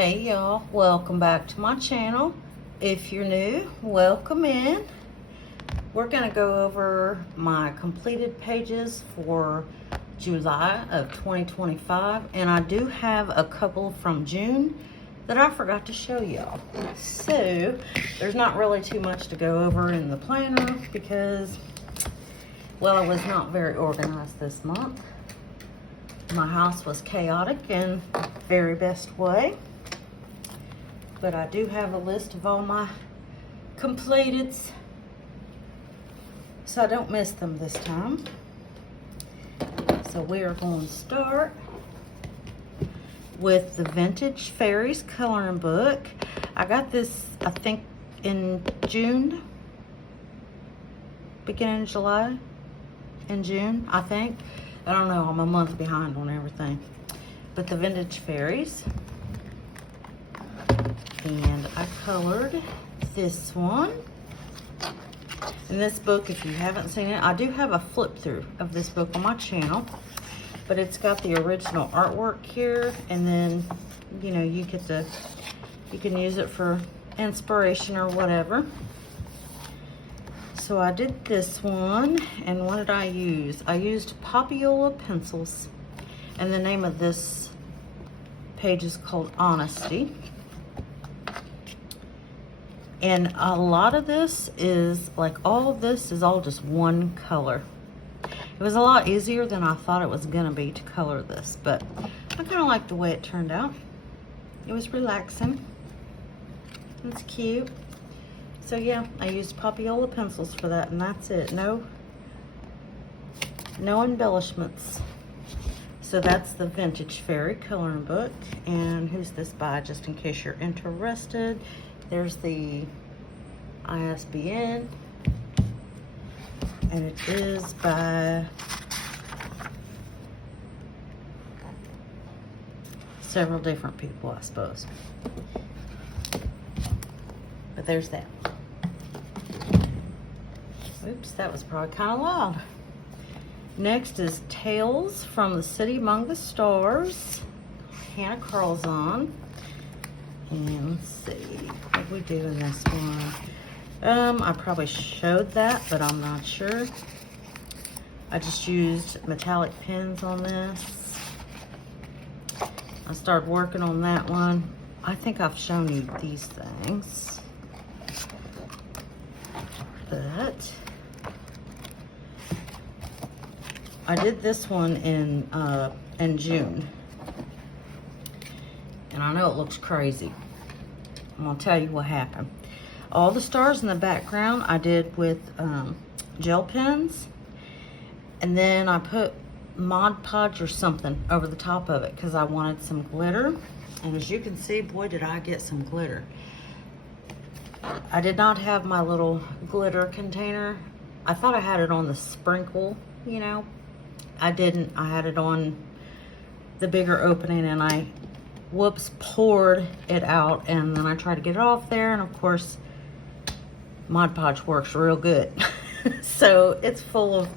Hey y'all, welcome back to my channel. If you're new, welcome in. We're gonna go over my completed pages for July of 2025, and I do have a couple from June that I forgot to show y'all. So there's not really too much to go over in the planner because, well, I was not very organized this month. My house was chaotic in very best way. But I do have a list of all my completeds, so I don't miss them this time. So we are going to start with the Vintage Fairies coloring book. I got this, I think, in June, beginning of July, in June, I think. I don't know, I'm a month behind on everything. But the Vintage Fairies. And I colored this one. In this book, if you haven't seen it, I do have a flip through of this book on my channel, but it's got the original artwork here, and then, you know, you can use it for inspiration or whatever. So I did this one, and what did I use? I used Poppyola pencils, and the name of this page is called Honesty. And a lot of this is, like, all of this is all just one color. It was a lot easier than I thought it was gonna be to color this, but I kind of like the way it turned out. It was relaxing. It's cute. So yeah, I used Poppyola pencils for that, and that's it. No embellishments. So that's the Vintage Fairy coloring book. And who's this by, just in case you're interested? There's the ISBN, and it is by several different people, I suppose. But there's that. Oops, that was probably kind of loud. Next is Tales from the City Among the Stars, Hannah Carlzon. And let's see, what we do in this one? I probably showed that, but I'm not sure. I just used metallic pens on this. I started working on that one. I think I've shown you these things. But I did this one in June. And I know it looks crazy. I'm gonna tell you what happened. All the stars in the background I did with gel pens, and then I put Mod Podge or something over the top of it because I wanted some glitter. And as you can see, boy, did I get some glitter. I did not have my little glitter container. I thought I had it on the sprinkle, you know. I didn't. I had it on the bigger opening, and I poured it out, and then I tried to get it off there, and of course Mod Podge works real good. So it's full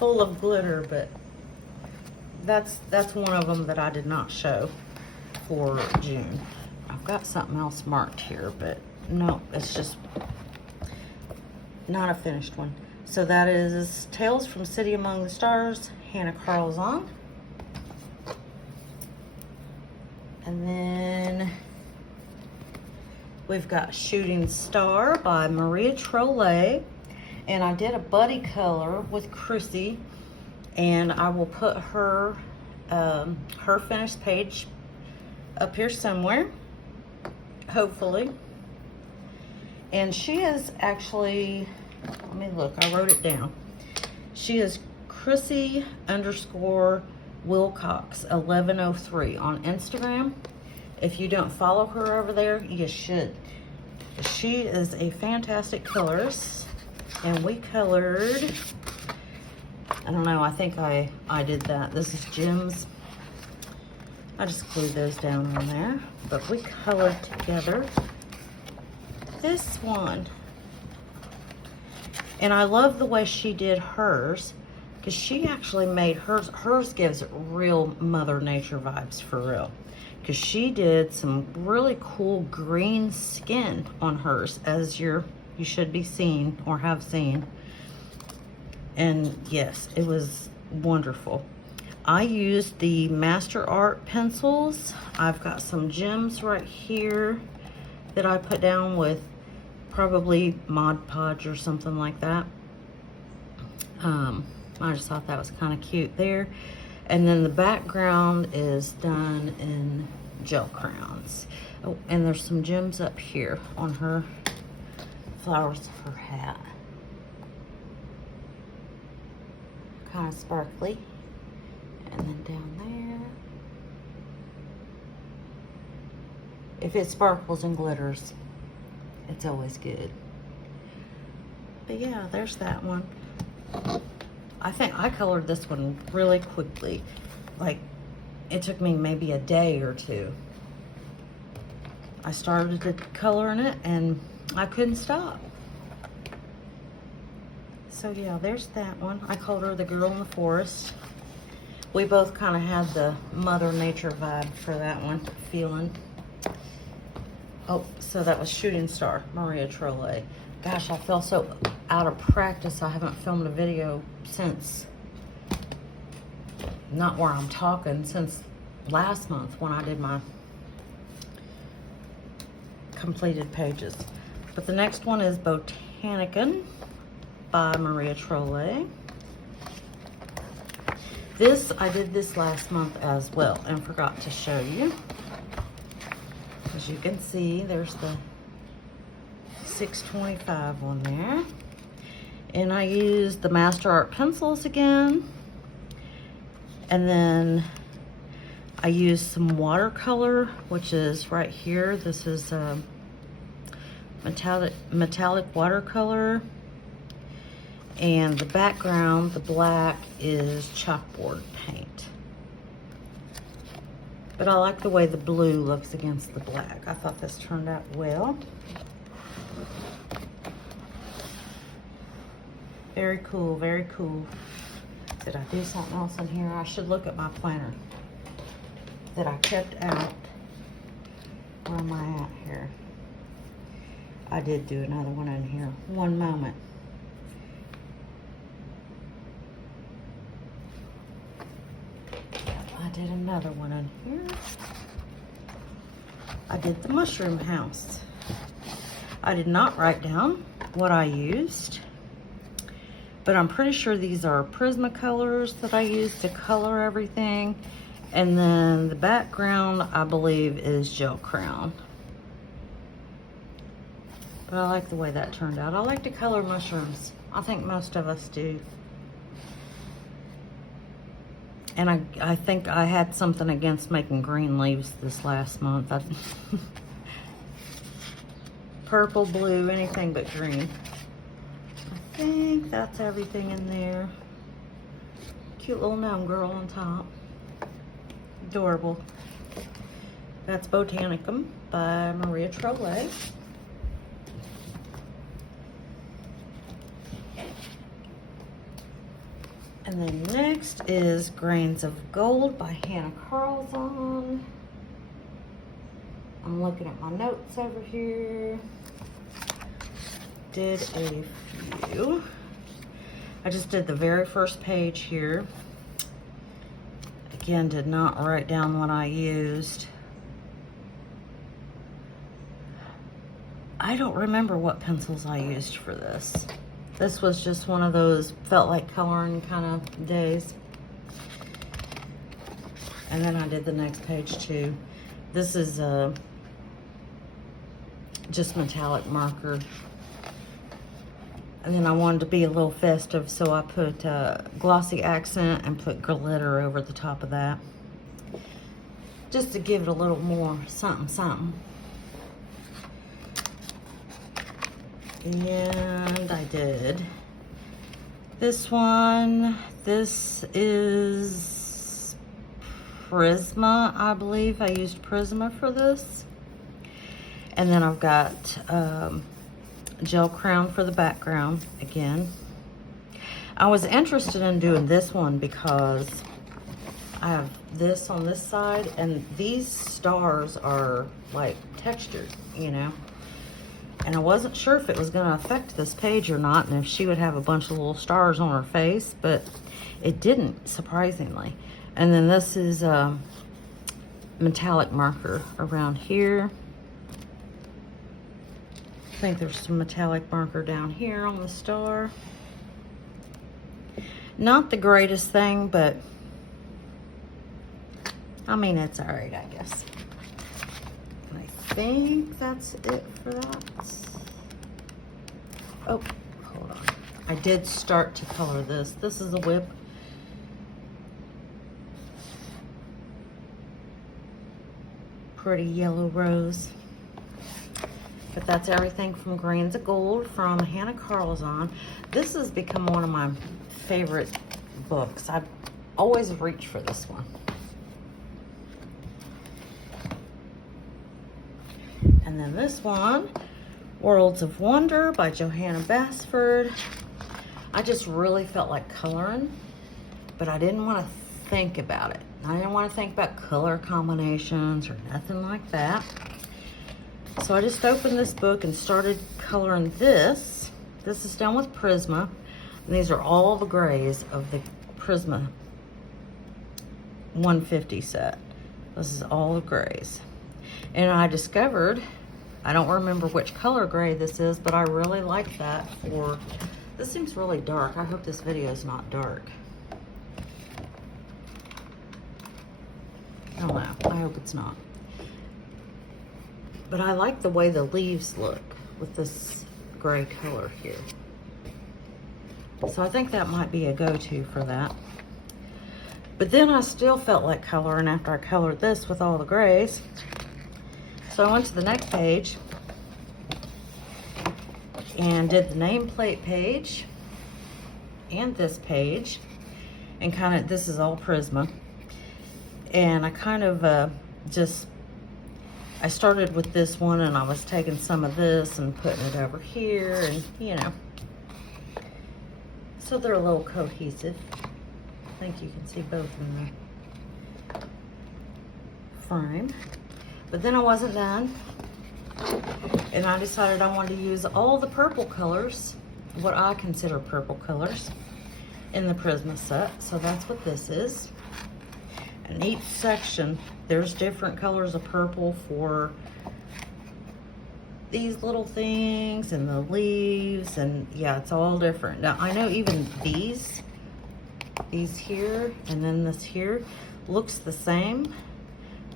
of glitter, but that's one of them that I did not show for June. I've got something else marked here, but no, it's just not a finished one. So that is Tales from City Among the Stars, Hannah Carlzon. And then we've got Shooting Star by Maria Trolle. And I did a buddy color with Chrissy, and I will put her her finished page up here somewhere, hopefully. And she is actually, let me look, I wrote it down. She is Chrissy _ Wilcox 1103 on Instagram. If you don't follow her over there, you should. She is a fantastic colorist, and we colored, I don't know, I think I did that. This is Jim's. I just glued those down on there, but we colored together this one. And I love the way she did hers, because she actually made hers gives real Mother Nature vibes, for real. because she did some really cool green skin on hers, as you should be seeing or have seen. And yes, it was wonderful. I used the Master Art pencils. I've got some gems right here that I put down with probably Mod Podge or something like that. I just thought that was kind of cute there. And then the background is done in gel crayons. Oh, and there's some gems up here on her flowers of her hat. Kind of sparkly. And then down there. If it sparkles and glitters, it's always good. But yeah, there's that one. I think I colored this one really quickly. Like, it took me maybe a day or two. I started coloring it and I couldn't stop. So yeah, there's that one. I called her the Girl in the Forest. We both kind of had the Mother Nature vibe for that one, feeling. Oh, so that was Shooting Star, Maria Trolle. Gosh, I feel so out of practice. I haven't filmed a video since, not where I'm talking, since last month when I did my completed pages. But the next one is Botanican by Maria Trolle. This, I did this last month as well and forgot to show you. As you can see, there's the 625 on there. And I used the Master Art pencils again. And then I used some watercolor, which is right here. This is metallic watercolor. And the background, the black, is chalkboard paint. But I like the way the blue looks against the black. I thought this turned out well. Very cool, very cool. Did I do something else in here? I should look at my planner that I kept out. Where am I at here? I did do another one in here. One moment. I did another one in here. I did the mushroom house. I did not write down what I used, but I'm pretty sure these are Prismacolors that I used to color everything. And then the background, I believe, is gel crayon. But I like the way that turned out. I like to color mushrooms. I think most of us do. And I think I had something against making green leaves this last month. Purple, blue, anything but green. I think that's everything in there. Cute little gnome girl on top. Adorable. That's Botanicum by Maria Trolle. And then next is Grains of Gold by Hannah Carlzon. I'm looking at my notes over here. Did a few. I just did the very first page here. Again, did not write down what I used. I don't remember what pencils I used for this. This was just one of those felt like coloring kind of days. And then I did the next page too. This is just metallic marker. And then I wanted to be a little festive, so I put glossy accent and put glitter over the top of that. Just to give it a little more something, something. And I did this one. This is Prisma, I believe. I used Prisma for this. And then I've got gel crayon for the background again. I was interested in doing this one because I have this on this side, and these stars are like textured, you know. And I wasn't sure if it was going to affect this page or not, and if she would have a bunch of little stars on her face, but it didn't, surprisingly. And then this is a metallic marker around here. I think there's some metallic marker down here on the star. Not the greatest thing, but I mean, it's all right, I guess. And I think that's it for that. Oh, hold on. I did start to color this. This is a whip. Pretty yellow rose. But that's everything from Grains of Gold from Hannah Carlzon. This has become one of my favorite books. I've always reached for this one. And then this one, Worlds of Wonder by Johanna Basford. I just really felt like coloring, but I didn't want to think about it. I didn't want to think about color combinations or nothing like that. So I just opened this book and started coloring this. This is done with Prisma. And these are all the grays of the Prisma 150 set. This is all the grays. And I discovered, I don't remember which color gray this is, but I really like that for, this seems really dark. I hope this video is not dark. I don't know, I hope it's not. But I like the way the leaves look with this gray color here. So I think that might be a go-to for that. But then I still felt like coloring after I colored this with all the grays. So I went to the next page and did the nameplate page and this page. And kind of, this is all Prisma. And I kind of I started with this one and I was taking some of this and putting it over here and, you know. So they're a little cohesive. I think you can see both in the frame. But then I wasn't done. And I decided I wanted to use all the purple colors, what I consider purple colors, in the Prisma set. So that's what this is. And each section, there's different colors of purple for these little things and the leaves, and yeah, it's all different. Now, I know even these here and then this here looks the same,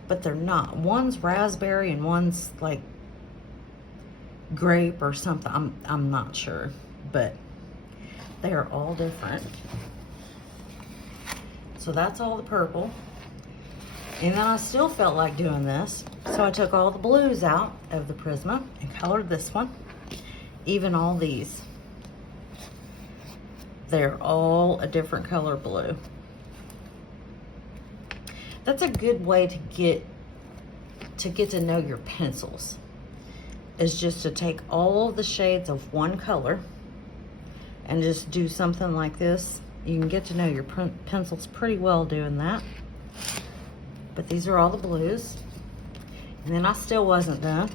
but they're not. One's raspberry and one's like grape or something. I'm not sure, but they are all different. So that's all the purple. And then I still felt like doing this, so I took all the blues out of the Prisma and colored this one. Even all these. They're all a different color blue. That's a good way to get to know your pencils, is just to take all of the shades of one color and just do something like this. You can get to know your pencils pretty well doing that. But these are all the blues. And then I still wasn't done.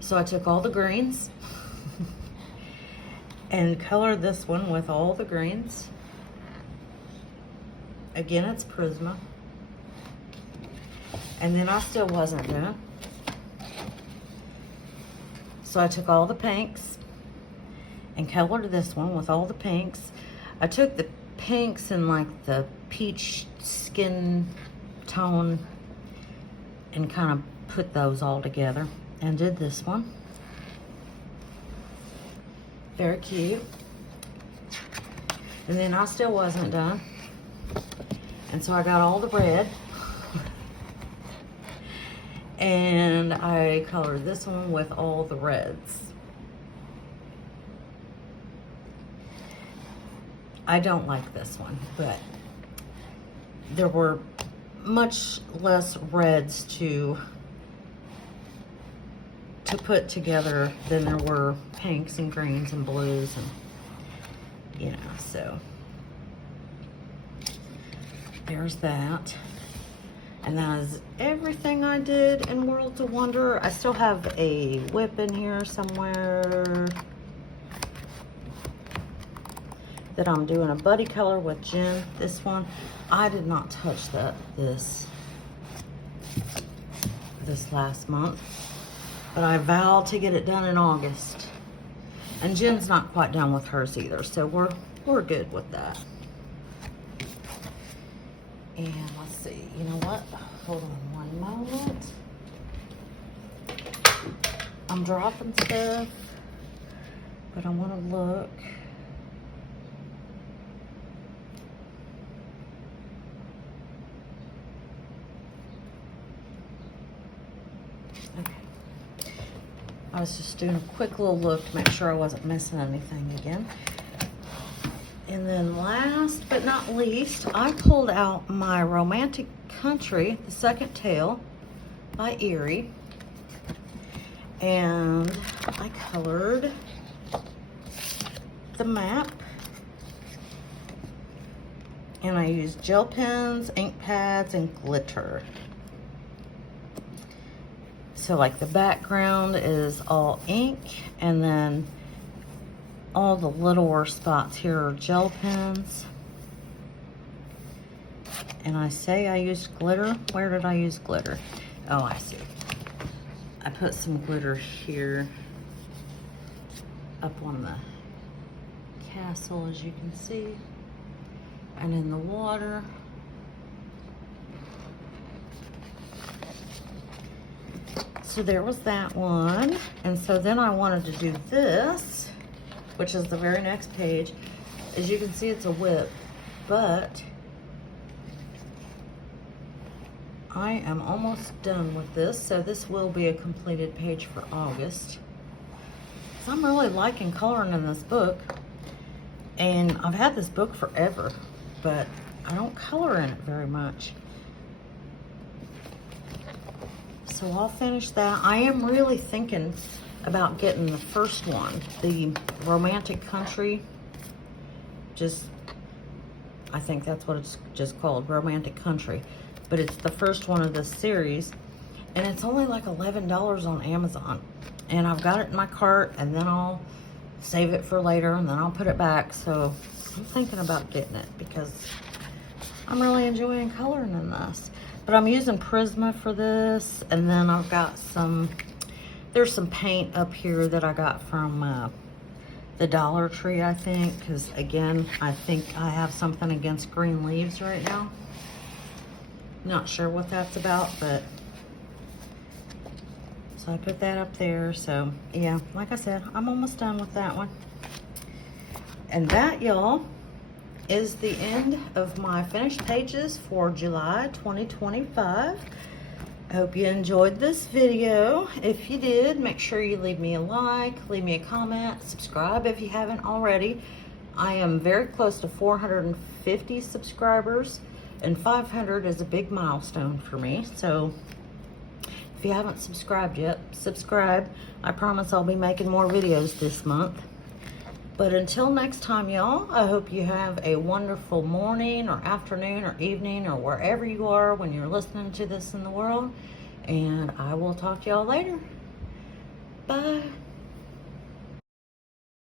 So I took all the greens and colored this one with all the greens. Again, it's Prisma. And then I still wasn't done. So I took all the pinks and colored this one with all the pinks. I took the pinks and like the peach skin tone and kind of put those all together and did this one. Very cute. And then I still wasn't done. And so I got all the red. And I colored this one with all the reds. I don't like this one, but there were much less reds to put together than there were pinks and greens and blues, and you know, so there's that. And that is everything I did in Worlds of Wonder. I still have a whip in here somewhere that I'm doing a buddy color with Jen. This one, I did not touch this last month, but I vowed to get it done in August. And Jen's not quite done with hers either, so we're good with that. And let's see, you know what? Hold on one moment. I'm dropping stuff, but I want to look. Okay. I was just doing a quick little look to make sure I wasn't missing anything again. And then last but not least, I pulled out my Romantic Country, the second tale by Erie. And I colored the map. And I used gel pens, ink pads, and glitter. So like the background is all ink, and then all the littler spots here are gel pens. And I say I used glitter. Where did I use glitter? Oh, I see. I put some glitter here up on the castle, as you can see, and in the water. So there was that one. And so then I wanted to do this, which is the very next page. As you can see, it's a whip, but I am almost done with this, so this will be a completed page for August. So I'm really liking coloring in this book, and I've had this book forever, but I don't color in it very much. So I'll finish that. I am really thinking about getting the first one, the Romantic Country. I think that's what it's just called, Romantic Country. But it's the first one of this series, and it's only like $11 on Amazon. And I've got it in my cart, and then I'll save it for later, and then I'll put it back. So I'm thinking about getting it because I'm really enjoying coloring in this. But I'm using Prisma for this, and then I've got there's some paint up here that I got from the Dollar Tree, I think, because again, I think I have something against green leaves right now. Not sure what that's about, but so I put that up there. So yeah, like I said, I'm almost done with that one. And that, y'all, is the end of my finished pages for July 2025. I hope you enjoyed this video. If you did, make sure you leave me a like, leave me a comment, subscribe if you haven't already. I am very close to 450 subscribers, and 500 is a big milestone for me. So if you haven't subscribed yet, subscribe. I promise I'll be making more videos this month. But until next time, y'all, I hope you have a wonderful morning or afternoon or evening or wherever you are when you're listening to this in the world. And I will talk to y'all later. Bye.